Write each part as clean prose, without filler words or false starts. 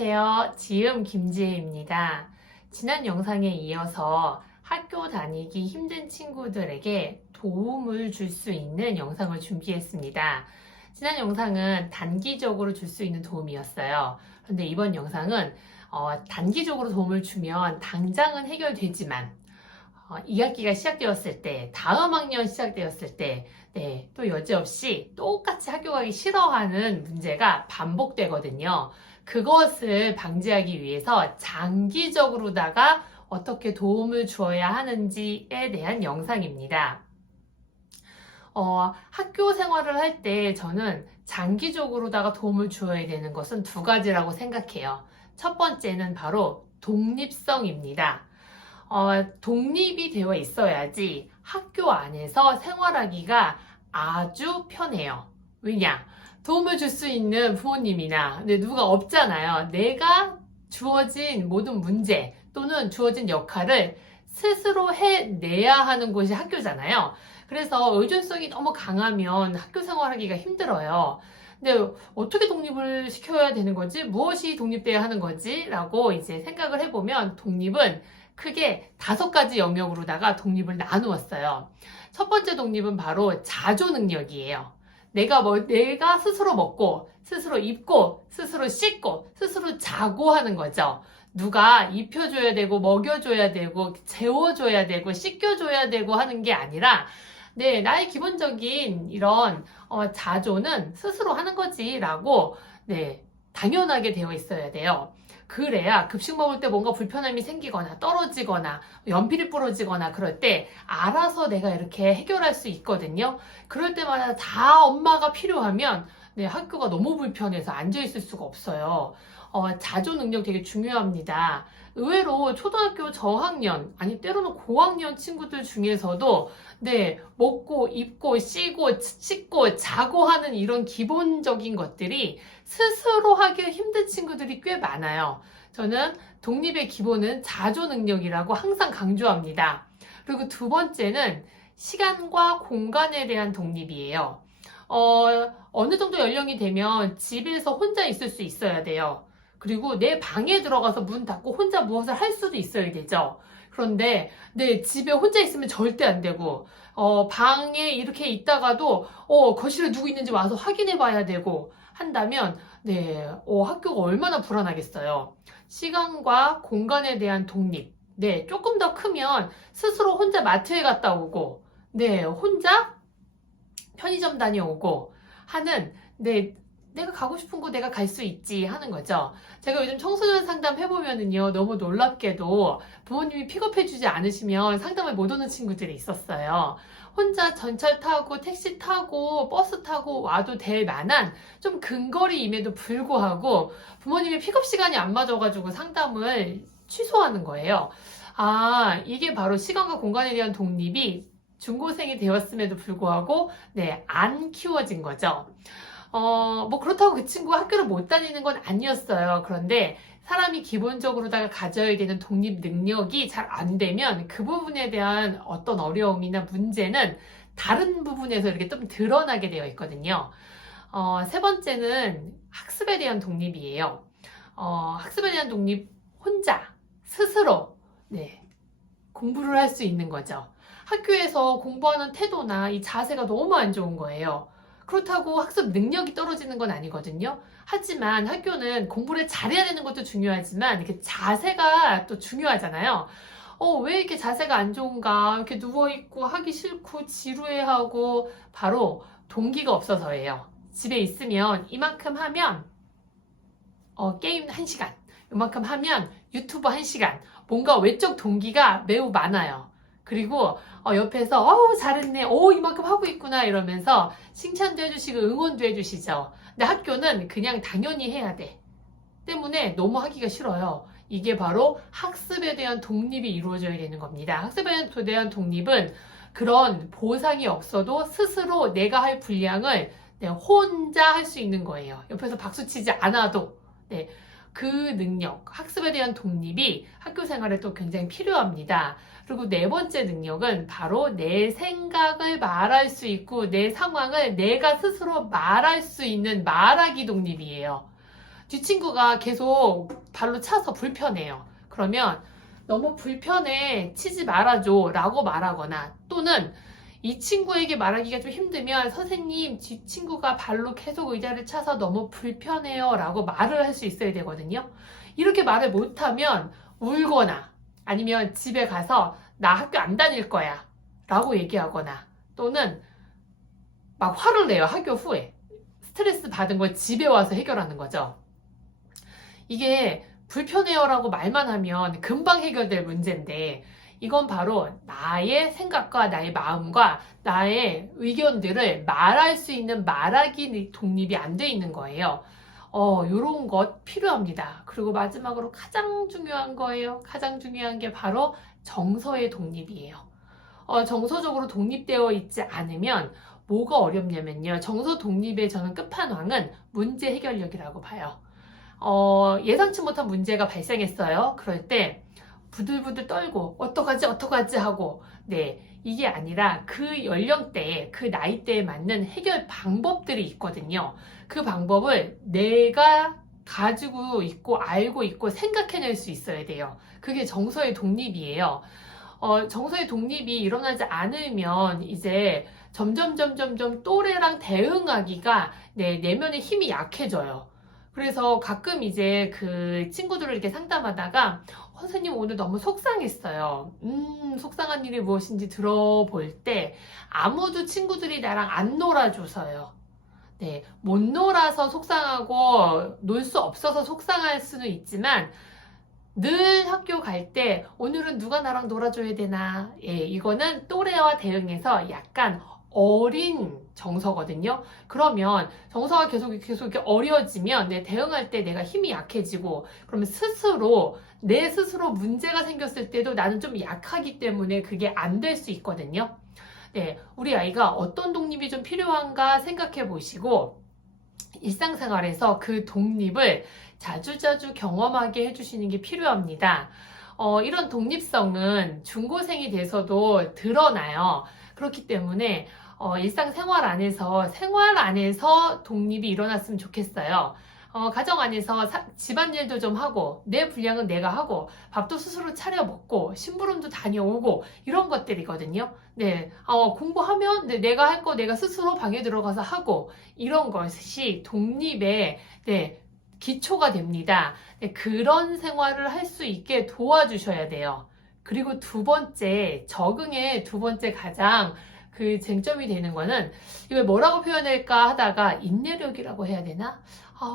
안녕하세요. 지음 김지혜입니다. 지난 영상에 이어서 학교 다니기 힘든 친구들에게 도움을 줄 수 있는 영상을 준비했습니다. 지난 영상은 단기적으로 줄 수 있는 도움이었어요. 그런데 이번 영상은 단기적으로 도움을 주면 당장은 해결되지만 2학기가 시작되었을 때, 다음 학년 시작되었을 때, 또 여지없이 똑같이 학교 가기 싫어하는 문제가 반복되거든요. 그것을 방지하기 위해서 장기적으로다가 어떻게 도움을 주어야 하는지에 대한 영상입니다. 학교 생활을 할 때 저는 장기적으로다가 도움을 주어야 되는 것은 두 가지라고 생각해요. 첫 번째는 바로 독립성입니다. 독립이 되어 있어야지 학교 안에서 생활하기가 아주 편해요. 왜냐? 도움을 줄 수 있는 부모님이나 근데 누가 없잖아요. 내가 주어진 모든 문제 또는 주어진 역할을 스스로 해내야 하는 곳이 학교잖아요. 그래서 의존성이 너무 강하면 학교 생활하기가 힘들어요. 근데 어떻게 독립을 시켜야 되는 거지? 무엇이 독립돼야 하는 거지? 라고 이제 생각을 해보면 독립은 크게 5가지 영역으로다가 독립을 나누었어요. 첫 번째 독립은 바로 자조 능력이에요. 내가 스스로 먹고, 스스로 입고, 스스로 씻고, 스스로 자고 하는 거죠. 누가 입혀줘야 되고, 먹여줘야 되고, 재워줘야 되고, 씻겨줘야 되고 하는 게 아니라, 나의 기본적인 이런 자조는 스스로 하는 거지라고 당연하게 되어 있어야 돼요. 그래야 급식 먹을 때 뭔가 불편함이 생기거나 떨어지거나 연필이 부러지거나 그럴 때 알아서 내가 이렇게 해결할 수 있거든요. 그럴 때마다 다 엄마가 필요하면 학교가 너무 불편해서 앉아있을 수가 없어요. 자조 능력 되게 중요합니다. 의외로 초등학교 저학년, 아니 때로는 고학년 친구들 중에서도 먹고 입고 씻고 자고 하는 이런 기본적인 것들이 스스로 하기 힘든 친구들이 꽤 많아요. 저는 독립의 기본은 자조 능력이라고 항상 강조합니다. 그리고 두 번째는 시간과 공간에 대한 독립이에요. 어느 정도 연령이 되면 집에서 혼자 있을 수 있어야 돼요. 그리고 내 방에 들어가서 문 닫고 혼자 무엇을 할 수도 있어야 되죠. 그런데 집에 혼자 있으면 절대 안 되고 방에 이렇게 있다가도 거실에 누구 있는지 와서 확인해 봐야 되고 한다면 학교가 얼마나 불안하겠어요. 시간과 공간에 대한 독립. 조금 더 크면 스스로 혼자 마트에 갔다 오고 혼자 편의점 다녀오고 하는 내가 가고 싶은 곳 내가 갈 수 있지 하는 거죠. 제가 요즘 청소년 상담 해보면은요, 너무 놀랍게도 부모님이 픽업해주지 않으시면 상담을 못 오는 친구들이 있었어요. 혼자 전철 타고 택시 타고 버스 타고 와도 될 만한 좀 근거리임에도 불구하고 부모님이 픽업 시간이 안 맞아가지고 상담을 취소하는 거예요. 이게 바로 시간과 공간에 대한 독립이 중고생이 되었음에도 불구하고 안 키워진 거죠. 그렇다고 그 친구가 학교를 못 다니는 건 아니었어요. 그런데 사람이 기본적으로다가 가져야 되는 독립 능력이 잘 안 되면 그 부분에 대한 어떤 어려움이나 문제는 다른 부분에서 이렇게 좀 드러나게 되어 있거든요. 세 번째는 학습에 대한 독립이에요. 학습에 대한 독립 혼자, 스스로, 공부를 할 수 있는 거죠. 학교에서 공부하는 태도나 이 자세가 너무 안 좋은 거예요. 그렇다고 학습 능력이 떨어지는 건 아니거든요. 하지만 학교는 공부를 잘해야 되는 것도 중요하지만 이렇게 자세가 또 중요하잖아요. 왜 이렇게 자세가 안 좋은가? 이렇게 누워있고 하기 싫고 지루해하고 바로 동기가 없어서예요. 집에 있으면 이만큼 하면 게임 1시간, 이만큼 하면 유튜브 1시간, 뭔가 외적 동기가 매우 많아요. 그리고 옆에서 잘했네, 이만큼 하고 있구나 이러면서 칭찬도 해주시고 응원도 해주시죠. 근데 학교는 그냥 당연히 해야 돼 때문에 너무 하기가 싫어요. 이게 바로 학습에 대한 독립이 이루어져야 되는 겁니다. 학습에 대한 독립은 그런 보상이 없어도 스스로 내가 할 분량을 혼자 할 수 있는 거예요. 옆에서 박수치지 않아도 그 능력, 학습에 대한 독립이 학교 생활에 또 굉장히 필요합니다. 그리고 네 번째 능력은 바로 내 생각을 말할 수 있고 내 상황을 내가 스스로 말할 수 있는 말하기 독립이에요. 뒷친구가 계속 발로 차서 불편해요. 그러면 너무 불편해, 치지 말아줘 라고 말하거나, 또는 이 친구에게 말하기가 좀 힘들면 선생님, 뒷친구가 발로 계속 의자를 차서 너무 불편해요 라고 말을 할 수 있어야 되거든요. 이렇게 말을 못하면 울거나 아니면 집에 가서 나 학교 안 다닐 거야 라고 얘기하거나, 또는 막 화를 내요. 학교 후에 스트레스 받은 걸 집에 와서 해결하는 거죠. 이게 불편해요 라고 말만 하면 금방 해결될 문제인데, 이건 바로 나의 생각과 나의 마음과 나의 의견들을 말할 수 있는 말하기 독립이 안 돼 있는 거예요. 요런 것 필요합니다. 그리고 마지막으로 가장 중요한 거예요. 가장 중요한 게 바로 정서의 독립이에요. 정서적으로 독립되어 있지 않으면 뭐가 어렵냐면요. 정서 독립의 저는 끝판왕은 문제 해결력이라고 봐요. 예상치 못한 문제가 발생했어요. 그럴 때 부들부들 떨고 어떡하지 하고, 네, 이게 아니라 그 연령대에, 그 나이대에 맞는 해결 방법들이 있거든요. 그 방법을 내가 가지고 있고 알고 있고 생각해낼 수 있어야 돼요. 그게 정서의 독립이에요. 정서의 독립이 일어나지 않으면 이제 점점 또래랑 대응하기가, 네, 내면의 힘이 약해져요. 그래서 가끔 이제 그 친구들을 이렇게 상담하다가 선생님 오늘 너무 속상했어요. 속상한 일이 무엇인지 들어볼 때 아무도 친구들이 나랑 안 놀아줘서요. 네, 못 놀아서 속상하고 놀 수 없어서 속상할 수는 있지만, 늘 학교 갈 때 오늘은 누가 나랑 놀아줘야 되나, 예, 이거는 또래와 대응해서 약간 어린 정서거든요. 그러면 정서가 계속 이렇게 어려지면 내 대응할 때 내가 힘이 약해지고, 그러면 내 스스로 문제가 생겼을 때도 나는 좀 약하기 때문에 그게 안 될 수 있거든요. 네, 우리 아이가 어떤 독립이 좀 필요한가 생각해 보시고, 일상생활에서 그 독립을 자주자주 경험하게 해주시는 게 필요합니다. 이런 독립성은 중고생이 돼서도 드러나요. 그렇기 때문에 생활 안에서 독립이 일어났으면 좋겠어요. 가정 안에서 집안일도 좀 하고, 내 분량은 내가 하고, 밥도 스스로 차려 먹고, 심부름도 다녀오고, 이런 것들이거든요. 네, 공부하면 내가 할 거 내가 스스로 방에 들어가서 하고, 이런 것이 독립의, 네, 기초가 됩니다. 네, 그런 생활을 할 수 있게 도와주셔야 돼요. 그리고 적응의 두 번째 가장 그 쟁점이 되는 거는, 이걸 뭐라고 표현할까 하다가 인내력이라고 해야 되나?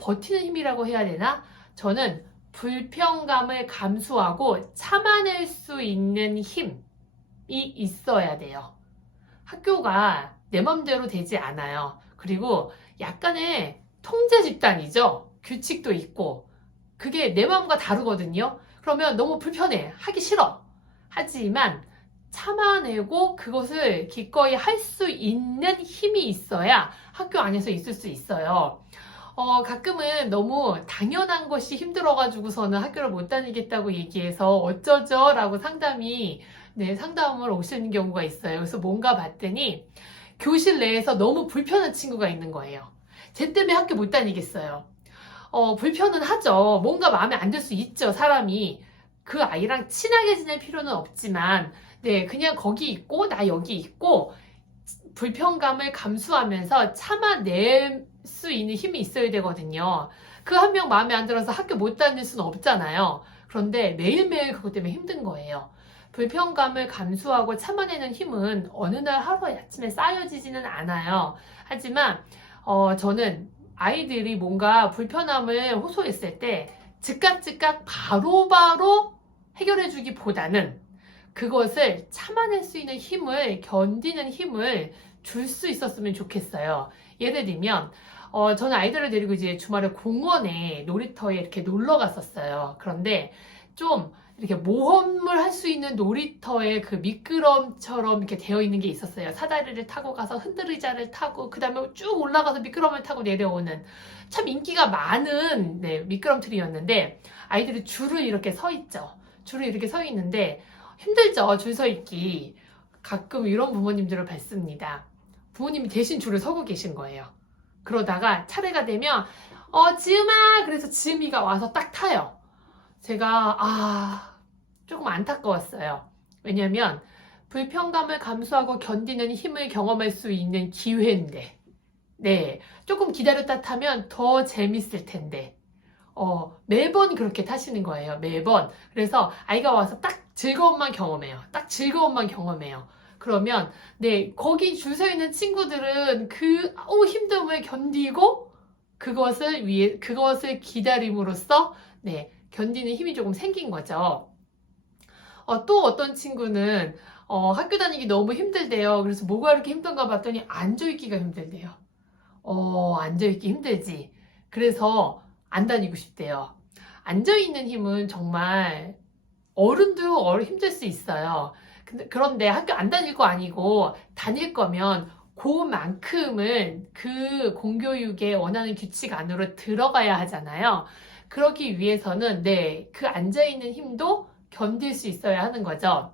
버티는 힘이라고 해야 되나? 저는 불편감을 감수하고 참아낼 수 있는 힘이 있어야 돼요. 학교가 내 맘대로 되지 않아요. 그리고 약간의 통제 집단이죠. 규칙도 있고. 그게 내 마음과 다르거든요. 그러면 너무 불편해. 하기 싫어. 하지만 참아내고 그것을 기꺼이 할 수 있는 힘이 있어야 학교 안에서 있을 수 있어요. 가끔은 너무 당연한 것이 힘들어가지고서는 학교를 못 다니겠다고 얘기해서 어쩌죠? 라고 상담을 오시는 경우가 있어요. 그래서 뭔가 봤더니 교실 내에서 너무 불편한 친구가 있는 거예요. 쟤 때문에 학교 못 다니겠어요. 불편은 하죠. 뭔가 마음에 안 들 수 있죠, 사람이. 그 아이랑 친하게 지낼 필요는 없지만, 네, 그냥 거기 있고, 나 여기 있고, 불편감을 감수하면서 참아낼 수 있는 힘이 있어야 되거든요. 그 한 명 마음에 안 들어서 학교 못 다닐 수는 없잖아요. 그런데 매일매일 그것 때문에 힘든 거예요. 불편감을 감수하고 참아내는 힘은 어느 날 하루 아침에 쌓여지지는 않아요. 하지만 저는 아이들이 뭔가 불편함을 호소했을 때 즉각 바로바로 해결해주기보다는 그것을 참아낼 수 있는 힘을, 견디는 힘을 줄 수 있었으면 좋겠어요. 예를 들면 저는 아이들을 데리고 이제 주말에 공원에, 놀이터에 이렇게 놀러 갔었어요. 그런데 좀 이렇게 모험을 할 수 있는 놀이터에 그 미끄럼처럼 이렇게 되어 있는 게 있었어요. 사다리를 타고 가서 흔들의자를 타고 그 다음에 쭉 올라가서 미끄럼을 타고 내려오는 참 인기가 많은, 네, 미끄럼틀이었는데, 아이들이 줄을 이렇게 서 있죠. 줄을 이렇게 서 있는데 힘들죠, 줄 서 있기. 가끔 이런 부모님들을 봤습니다. 부모님이 대신 줄을 서고 계신 거예요. 그러다가 차례가 되면 지음아! 그래서 지음이가 와서 딱 타요. 제가 조금 안타까웠어요. 왜냐면 불편감을 감수하고 견디는 힘을 경험할 수 있는 기회인데, 네, 조금 기다렸다 타면 더 재밌을 텐데, 매번 그렇게 타시는 거예요. 매번. 그래서 아이가 와서 딱 즐거움만 경험해요. 딱 즐거움만 경험해요. 그러면, 네, 거기 줄 서 있는 친구들은 힘듦을 견디고, 그것을 기다림으로써, 네, 견디는 힘이 조금 생긴 거죠. 또 어떤 친구는, 학교 다니기 너무 힘들대요. 그래서 뭐가 이렇게 힘든가 봤더니 앉아있기가 힘들대요. 앉아있기 힘들지. 그래서 안 다니고 싶대요. 앉아있는 힘은 정말 어른도 힘들 수 있어요. 그런데 학교 안 다닐 거 아니고 다닐 거면 그만큼은 그 공교육에 원하는 규칙 안으로 들어가야 하잖아요. 그러기 위해서는 네, 그 앉아있는 힘도 견딜 수 있어야 하는 거죠.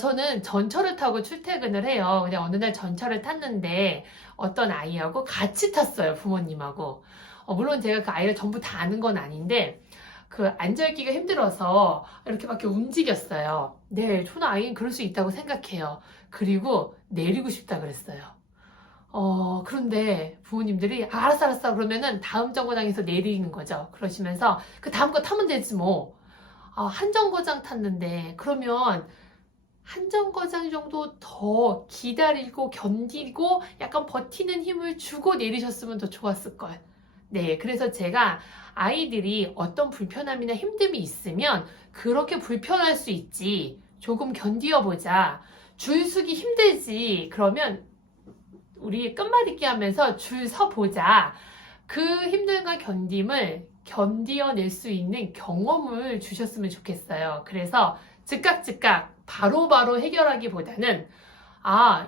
저는 전철을 타고 출퇴근을 해요. 그냥 어느 날 전철을 탔는데 어떤 아이하고 같이 탔어요, 부모님하고. 물론 제가 그 아이를 전부 다 아는 건 아닌데 그 앉아있기가 힘들어서 이렇게 막 움직였어요. 네, 저는 아이는 그럴 수 있다고 생각해요. 그리고 내리고 싶다 그랬어요. 그런데 부모님들이 알았어 그러면은 다음 정거장에서 내리는 거죠. 그러시면서 그 다음 거 타면 되지 뭐. 한 정거장 탔는데 그러면 한 정거장 정도 더 기다리고 견디고 약간 버티는 힘을 주고 내리셨으면 더 좋았을 걸. 네, 그래서 제가 아이들이 어떤 불편함이나 힘듦이 있으면 그렇게 불편할 수 있지. 조금 견디어보자. 줄 서기 힘들지. 그러면 우리 끝말잇기 하면서 줄 서보자. 그 힘듦과 견딤을 견디어낼 수 있는 경험을 주셨으면 좋겠어요. 그래서 즉각 바로바로 해결하기보다는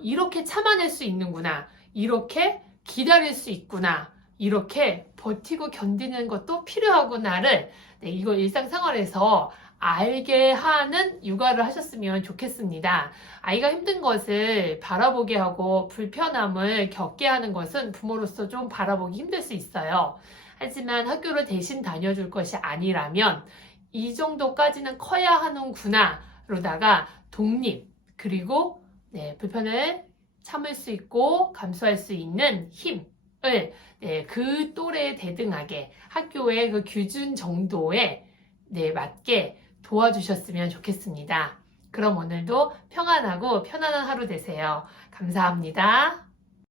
이렇게 참아낼 수 있는구나. 이렇게 기다릴 수 있구나. 이렇게 버티고 견디는 것도 필요하구나를 네, 이거 일상생활에서 알게 하는 육아를 하셨으면 좋겠습니다. 아이가 힘든 것을 바라보게 하고 불편함을 겪게 하는 것은 부모로서 좀 바라보기 힘들 수 있어요. 하지만 학교를 대신 다녀줄 것이 아니라면 이 정도까지는 커야 하는구나 로다가 독립 그리고 네, 불편을 참을 수 있고 감수할 수 있는 힘을 네, 그 또래에 대등하게 학교의 그 기준 정도에 네, 맞게 도와주셨으면 좋겠습니다. 그럼 오늘도 평안하고 편안한 하루 되세요. 감사합니다.